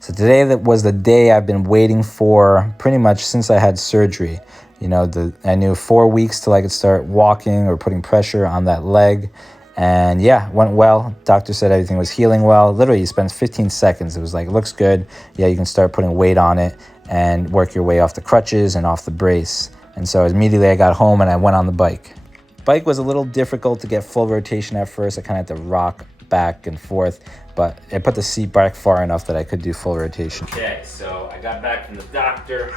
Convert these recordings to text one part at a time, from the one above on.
So today that was the day I've been waiting for pretty much since I had surgery. You know, I knew 4 weeks till I could start walking or putting pressure on that leg. And yeah, went well. Doctor said everything was healing well. Literally, you spent 15 seconds. It was like, looks good. Yeah, you can start putting weight on it and work your way off the crutches and off the brace. And so immediately I got home and I went on the bike. Bike was a little difficult to get full rotation at first. I kind of had to rock back and forth, but I put the seat back far enough that I could do full rotation. Okay, so I got back from the doctor,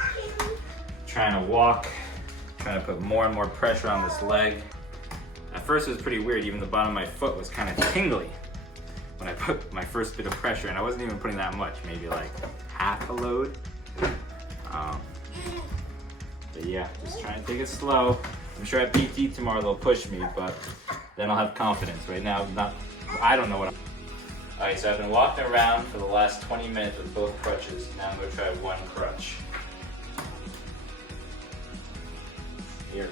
trying to walk, trying to put more and more pressure on this leg. At first it was pretty weird, even the bottom of my foot was kind of tingly when I put my first bit of pressure, and I wasn't even putting that much, maybe like half a load. But yeah, just trying to take it slow. I'm sure at PT tomorrow they'll push me, but then I'll have confidence. Right now, I don't know what I'm... Alright, so I've been walking around for the last 20 minutes with both crutches. Now I'm going to try one crutch. Here.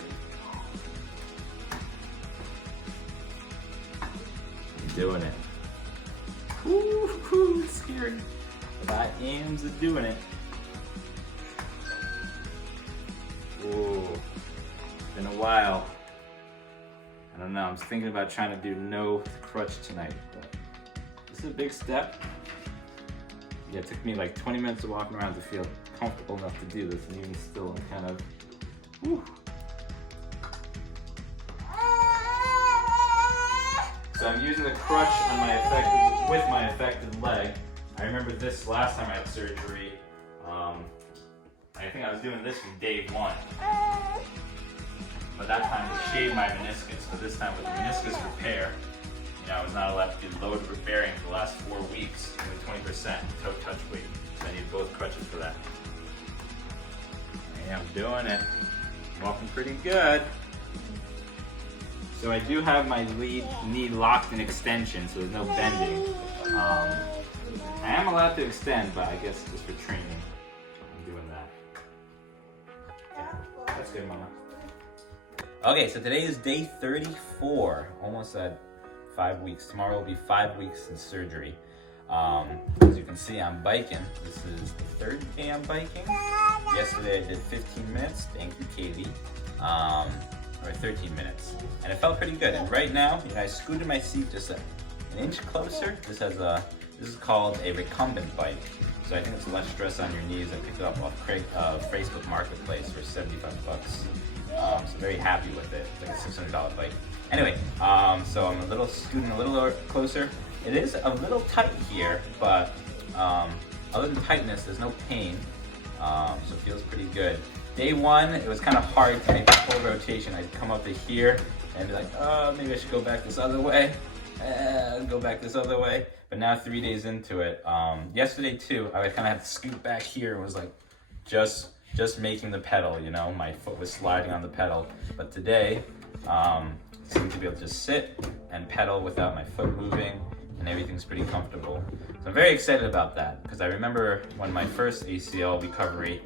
I'm doing it. Woo, it's scary. But I am doing it. Ooh, it's been a while. I don't know, I'm thinking about trying to do no crutch tonight, but this is a big step. Yeah, it took me like 20 minutes of walking around to feel comfortable enough to do this, and even still I'm kind of, whew. So I'm using the crutch on with my affected leg. I remember this last time I had surgery. I think I was doing this from day 1. But that time they shaved my meniscus. But this time with the meniscus repair, I was not allowed to do load bearing for the last 4 weeks, doing 20% toe touch weight. So I need both crutches for that. Yeah, I'm doing it. Walking pretty good. So I do have my knee locked in extension, so there's no bending. I am allowed to extend, but I guess just for training, I'm doing that. Yeah, that's good, Mama. Okay, so today is day 34, almost at 5 weeks. Tomorrow will be 5 weeks since surgery. As you can see, I'm biking. This is the 3rd day I'm biking. Yesterday I did 15 minutes, thank you, Katie. Or 13 minutes, and it felt pretty good. And right now, I scooted my seat just an inch closer. This is called a recumbent bike, so I think it's less stress on your knees. I picked it up off Facebook Marketplace for 75 bucks. So very happy with it. It's like a $600 bike. Anyway, so I'm scooting a little closer. It is a little tight here, but other than tightness, there's no pain. So it feels pretty good. Day 1, it was kind of hard to make the full rotation. I'd come up to here and be like, oh, maybe I should go back this other way. Go back this other way. But now 3 days into it, yesterday too, I kind of had to scoot back here. It was like just making the pedal, my foot was sliding on the pedal. But today, I seem to be able to just sit and pedal without my foot moving, and everything's pretty comfortable. So I'm very excited about that, because I remember when my first ACL recovery,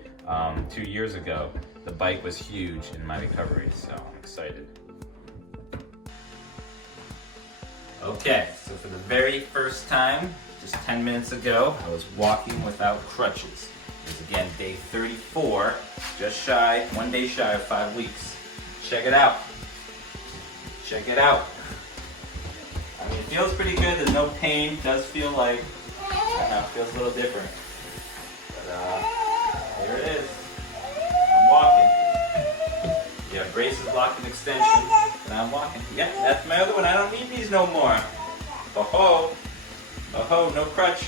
2 years ago, the bike was huge in my recovery, so I'm excited. Okay, so for the very first time, just 10 minutes ago, I was walking without crutches. It was again day 34, one day shy of 5 weeks. Check it out. Check it out. I mean, it feels pretty good, there's no pain, it does feel like, I don't know, it feels a little different. But, here it is. I'm walking. Yeah, brace is locked in extension, and I'm walking. Yeah, that's my other one. I don't need these no more. Oh-ho. Oh-ho, no crutch.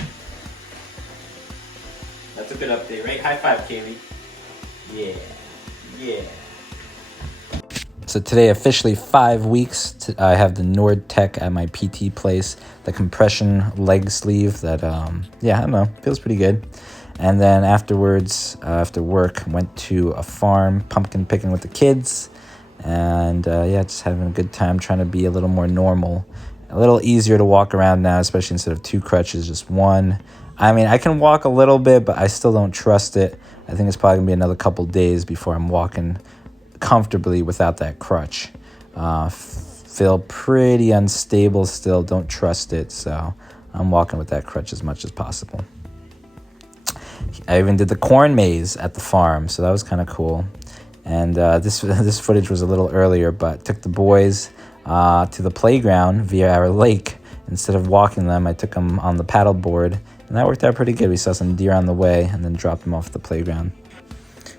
That's a good update, right? High five, Kaylee. Yeah. Yeah. So today, officially 5 weeks, I have the Nord Tech at my PT place, the compression leg sleeve that, yeah, I don't know, feels pretty good. And then afterwards, after work, went to a farm, pumpkin picking with the kids. And yeah, just having a good time, trying to be a little more normal. A little easier to walk around now, especially instead of 2 crutches, just 1. I mean, I can walk a little bit, but I still don't trust it. I think it's probably going to be another couple days before I'm walking comfortably without that crutch. Feel pretty unstable still, don't trust it. So I'm walking with that crutch as much as possible. I even did the corn maze at the farm, so that was kind of cool. And this footage was a little earlier, but took the boys to the playground via our lake. Instead of walking them, I took them on the paddle board, and that worked out pretty good. We saw some deer on the way and then dropped them off at the playground.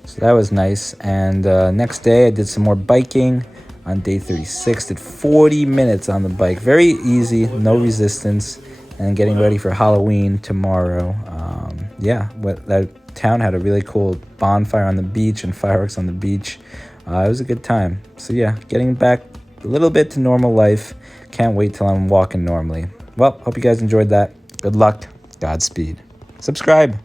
So that was nice. And next day, I did some more biking on day 36. Did 40 minutes on the bike. Very easy, no resistance, and getting ready for Halloween tomorrow. That town had a really cool bonfire on the beach and fireworks on the beach. It was a good time. So yeah, getting back a little bit to normal life. Can't wait till I'm walking normally. Well, hope you guys enjoyed that. Good luck. Godspeed. Subscribe.